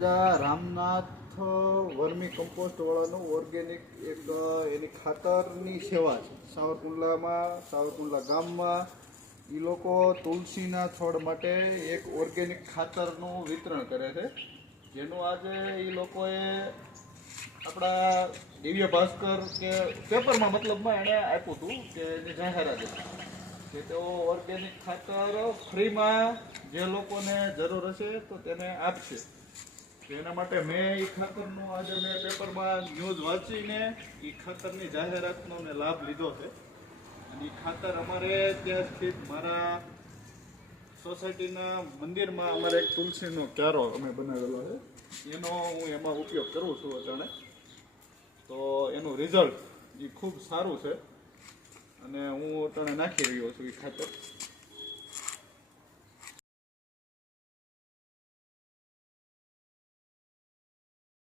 Ramnath vermi compost વાળાનું organic એક એની ખાતરની સેવા છે. સાવરકુંડલા ગામમાં એ લોકો તુલસીના છોડ માટે એક ઓર્ગેનિક ખાતરનું વિતરણ કરે છે, જેનું આજે એ લોકોએ આપણા દિવ્ય ભાસ્કર કે પેપરમાં મતલબમાં એણે આપ્યું હતું કે એની જાહેરાત હતી કે તેઓ ઓર્ગેનિક ખાતર ફ્રીમાં જે લોકોને જરૂર હશે તો તેને આપશે. એના માટે મેં એ ખાતરનું આજે મેં પેપરમાં ન્યૂઝ વાંચીને એ ખાતરની જાહેરાતનો મેં લાભ લીધો છે. અને એ ખાતર અમારે ત્યાં સ્થિત મારા સોસાયટીના મંદિરમાં અમારે એક તુલસીનો ક્યારો અમે બનાવેલો છે, એનો હું એમાં ઉપયોગ કરું છું અટાણે. તો એનું રિઝલ્ટ એ ખૂબ સારું છે અને હું અટાણે નાખી રહ્યો છું એ ખાતર.